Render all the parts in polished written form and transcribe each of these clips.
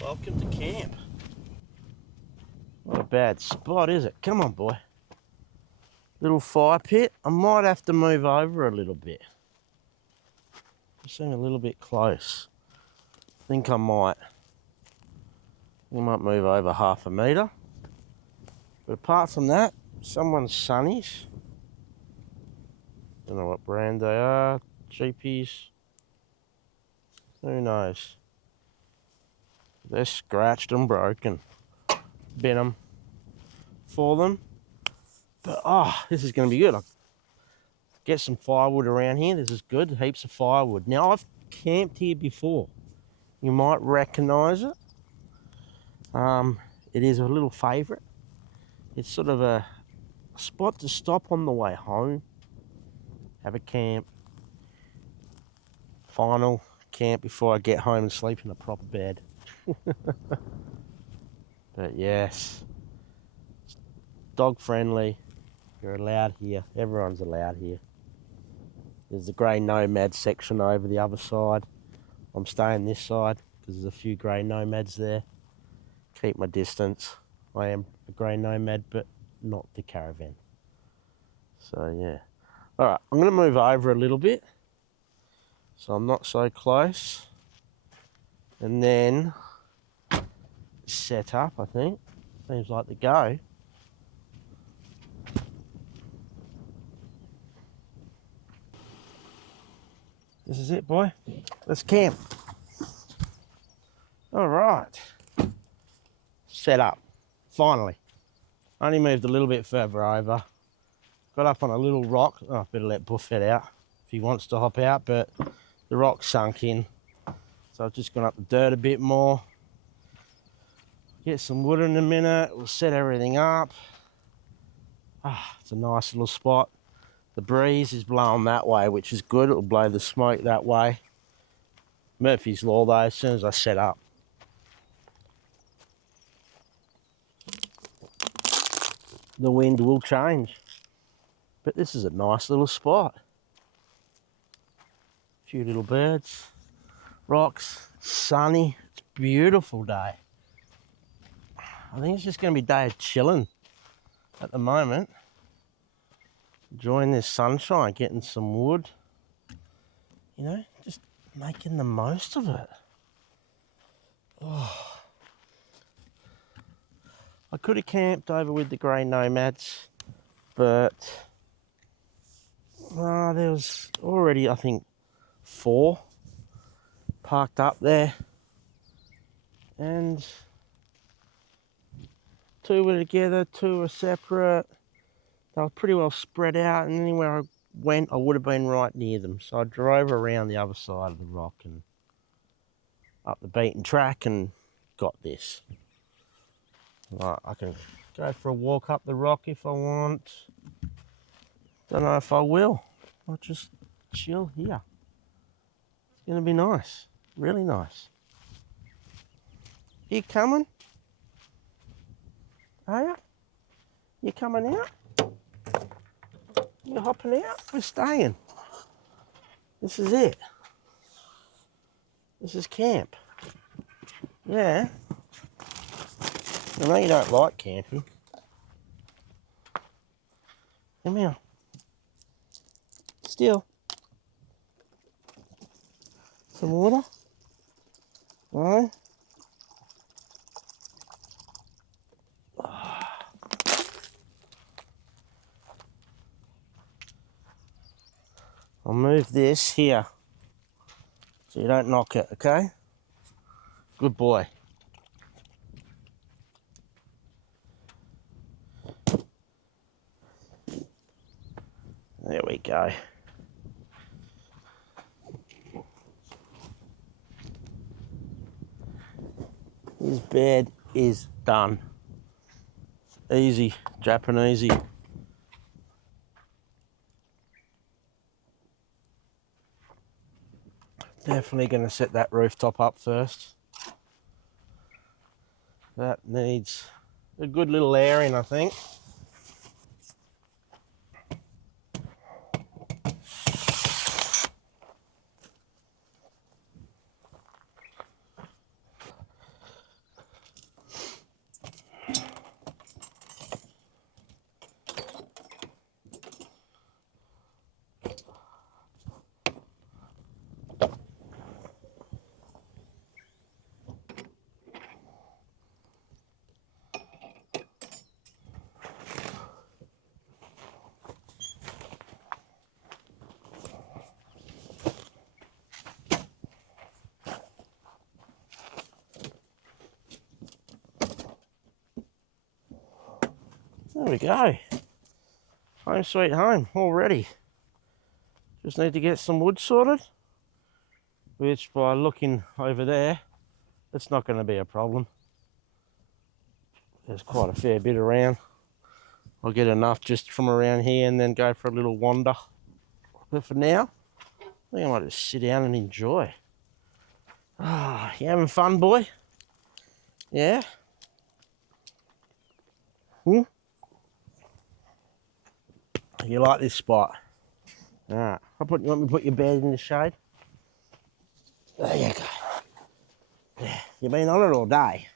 Welcome to camp. Not a bad spot, is it? Come on, boy. Little fire pit. I might have to move over a little bit. You seem a little bit close. I think I might. You might move over 1/2 metre. But apart from that, someone's sunnies. Don't know what brand they are. Cheapies. Who knows? They're scratched and broken. Bent them for them. But this is going to be good. I'll get some firewood around here. This is good. Heaps of firewood. Now, I've camped here before. You might recognise it. It is a little favourite. It's sort of a spot to stop on the way home. Have a camp. Final camp before I get home and sleep in a proper bed. But yes, dog friendly. You're allowed here. Everyone's allowed here. There's the grey nomad section over the other side. I'm staying this side because there's a few grey nomads there. Keep my distance. I am a grey nomad, but not the caravan. So yeah. All right, I'm going to move over a little bit so I'm not so close. And then set up, I think. Seems like the go. This is it, boy. Let's camp. All right. Set up. Finally. Only moved a little bit further over. Got up on a little rock. Oh, better let Buffett out if he wants to hop out, but the rock sunk in. So I've just gone up the dirt a bit more. Get some wood in a minute. We'll set everything up. It's a nice little spot. The breeze is blowing that way, which is good. It'll blow the smoke that way. Murphy's Law, though, as soon as I set up. The wind will change. But this is a nice little spot. A few little birds, rocks, sunny. It's a beautiful day. I think it's just going to be a day of chilling at the moment. Enjoying this sunshine, getting some wood. You know, just making the most of it. I could have camped over with the grey nomads, but there was already, I think, 4 parked up there, and 2 were together, 2 were separate. They were pretty well spread out, and anywhere I went, I would have been right near them. So I drove around the other side of the rock and up the beaten track and got this. Right, I can go for a walk up the rock if I want. Don't know if I will. I'll just chill here. It's going to be nice, really nice. You coming? Are you? You coming out? You hopping out? We're staying. This is it. This is camp. Yeah. I know you don't like camping. Come here. Still. Some water? No? I'll move this here so you don't knock it, okay? Good boy. There we go. His bed is done. Easy, Japanesey. Definitely going to set that rooftop up first. That needs a good little airing, I think. There we go. Home sweet home already. Just need to get some wood sorted, which by looking over there, it's not going to be a problem. There's quite a fair bit around. I'll get enough just from around here and then go for a little wander. But for now, I think I might just sit down and enjoy. Ah, you having fun, boy? Yeah? Hmm? You like this spot? Alright, you want me to put your bed in the shade? There you go. Yeah, you've been on it all day.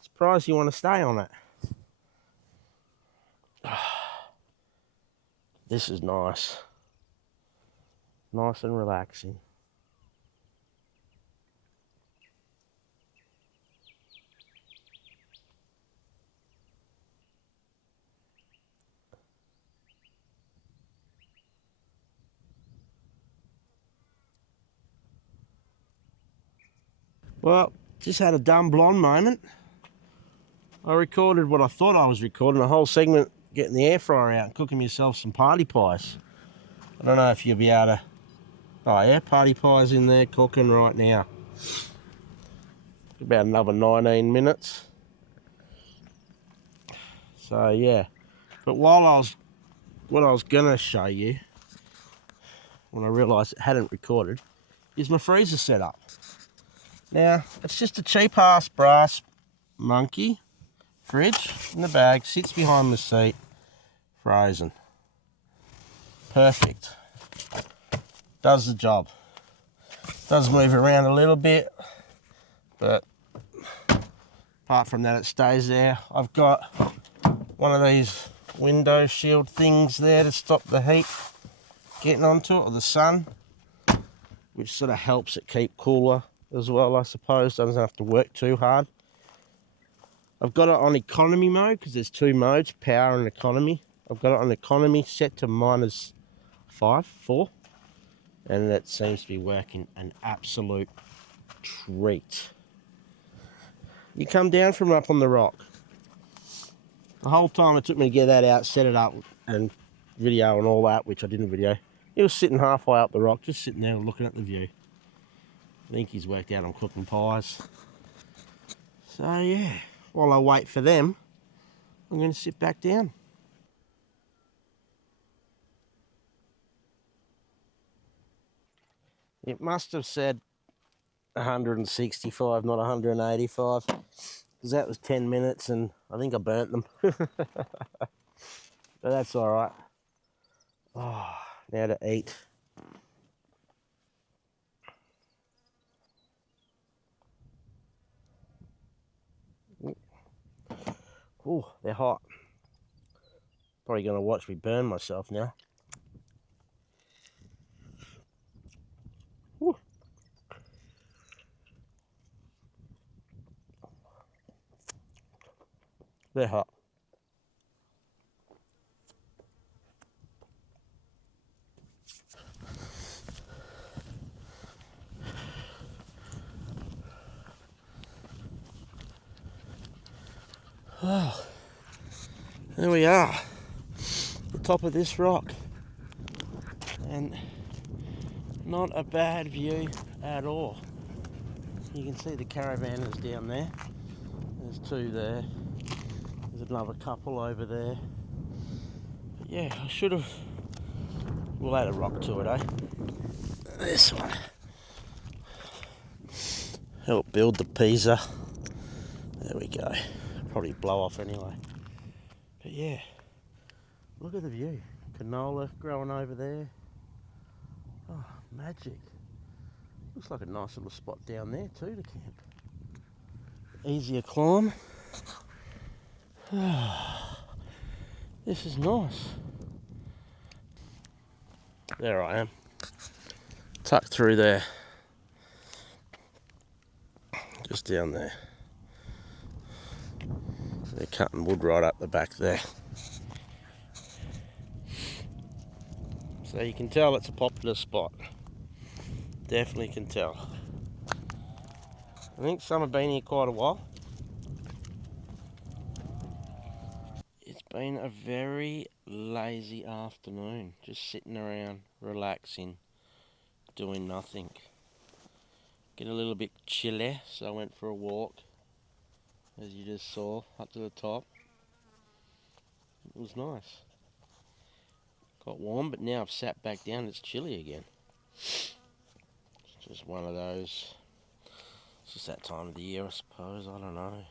Surprised you want to stay on it. This is nice. Nice and relaxing. Well, just had a dumb blonde moment. I recorded what I thought I was recording, a whole segment getting the air fryer out and cooking myself some party pies. I don't know if you'll be able to... Oh yeah, party pies in there cooking right now. About another 19 minutes. So yeah, but what I was gonna show you, when I realised it hadn't recorded, is my freezer setup. Now, it's just a cheap ass brass monkey fridge in the bag, sits behind the seat, frozen. Perfect. Does the job. Does move around a little bit, but apart from that, it stays there. I've got one of these window shield things there to stop the heat getting onto it, or the sun, which sort of helps it keep cooler as well, I suppose. Doesn't have to work too hard. I've got it on economy mode because there's two modes, power and economy. I've got it on economy set to -4, and it seems to be working an absolute treat. You come down from up on the rock. The whole time it took me to get that out, set it up and video and all that, which I didn't video. He was sitting halfway up the rock, just sitting there looking at the view. I think he's worked out on cooking pies. So yeah, while I wait for them, I'm going to sit back down. It must have said 165, not 185, because that was 10 minutes and I think I burnt them. But that's all right. Oh, now to eat. Oh, they're hot. Probably going to watch me burn myself now. Ooh. They're hot. Oh, there we are, the top of this rock, and not a bad view at all. You can see the caravanners down there. There's two there. There's another couple over there. But yeah, I should have. We'll add a rock to it, eh? This one. Help build the Pisa. There we go. Probably blow off anyway. But yeah, look at the view. Canola growing over there. Oh, magic. Looks like a nice little spot down there too to camp. Easier climb. This is nice. There I am. Tucked through there. Just down there. They're cutting wood right up the back there. So you can tell it's a popular spot. Definitely can tell. I think some have been here quite a while. It's Been a very lazy afternoon, just sitting around, relaxing, doing nothing. Get a little bit chilly, so I went for a walk, as you just saw, up to the top. It was nice. Got warm, but now I've sat back down, it's chilly again. It's just one of those, it's just that time of the year, I suppose, I don't know.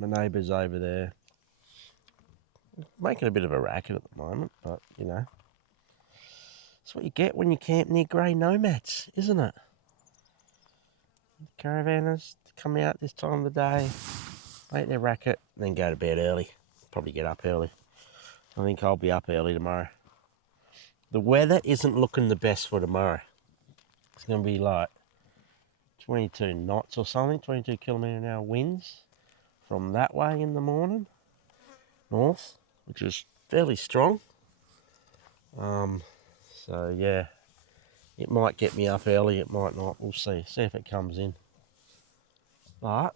My neighbour's over there, making a bit of a racket at the moment, but you know, that's what you get when you camp near grey nomads, isn't it? Caravanners come out this time of the day, make their racket, and then go to bed early. Probably get up early. I think I'll be up early tomorrow. The weather isn't looking the best for tomorrow. It's going to be like 22 knots or something, 22 kilometre an hour winds from that way in the morning, north, which is fairly strong. So yeah, it might get me up early, it might not, we'll see if it comes in. But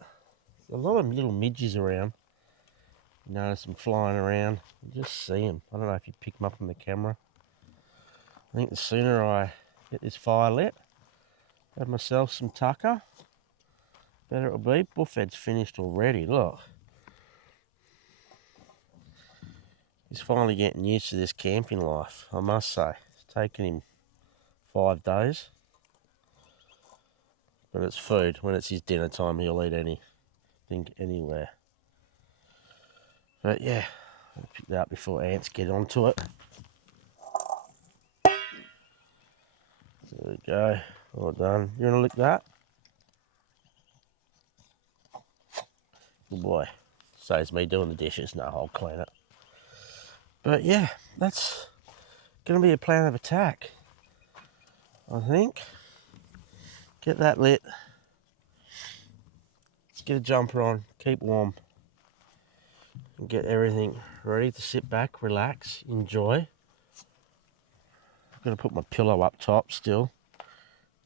a lot of little midges around. You notice them flying around, you just see them. I don't know if you pick them up on the camera. I think the sooner I get this fire lit, have myself some tucker, better it'll be. Buffhead's finished already, look. He's finally getting used to this camping life, I must say. It's taken him 5 days. But it's food. When it's his dinner time, he'll eat anything, anywhere. But yeah, I'll pick that up before ants get onto it. There we go, all done. You want to lick that? Good boy. Saves me doing the dishes. No, I'll clean it. But yeah, that's going to be a plan of attack, I think. Get that lit. Let's get a jumper on, keep warm, and get everything ready to sit back, relax, enjoy. I've got to put my pillow up top still,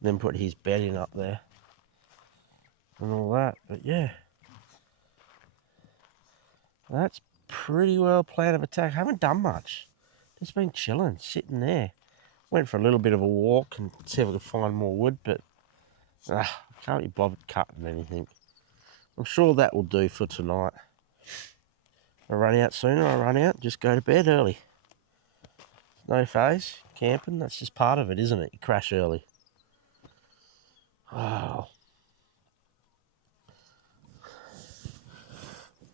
then put his bedding up there and all that. But yeah, that's pretty well plan of attack. I haven't done much, just been chilling, sitting there. Went for a little bit of a walk and see if I could find more wood, but I can't be bothered cutting anything. I'm sure that will do for tonight. I run out sooner, I run out, just go to bed early. No phase, camping, that's just part of it, isn't it? You crash early. Oh.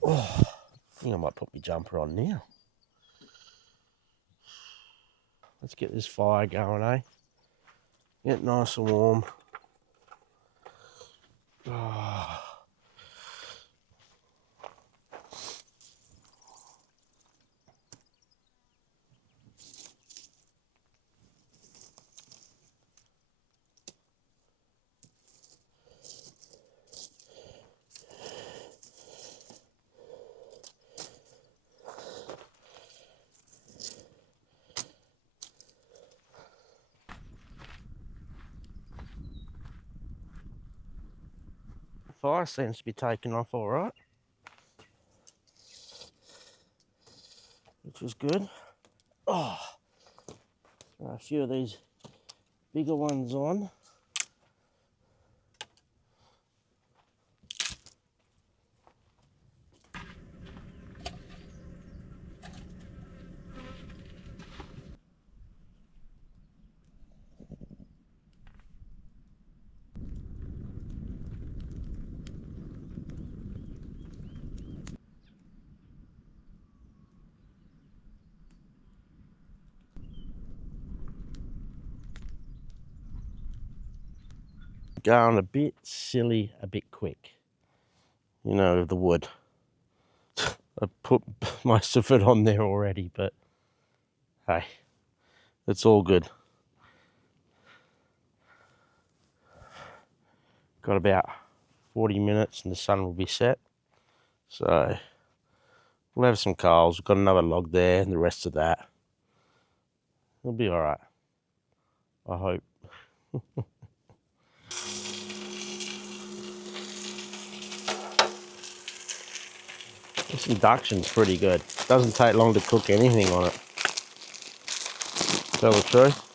Oh, I think I might put my jumper on now. Let's get this fire going, eh? Get nice and warm. Oh. Fire seems to be taking off all right, which is good. Oh, a few of these bigger ones on. Going a bit silly, a bit quick. You know, the wood. I put most of it on there already, but hey, it's all good. Got about 40 minutes and the sun will be set. So we'll have some coals. We've got another log there and the rest of that. It'll be all right, I hope. This induction's pretty good. Doesn't take long to cook anything on it. Tell the truth.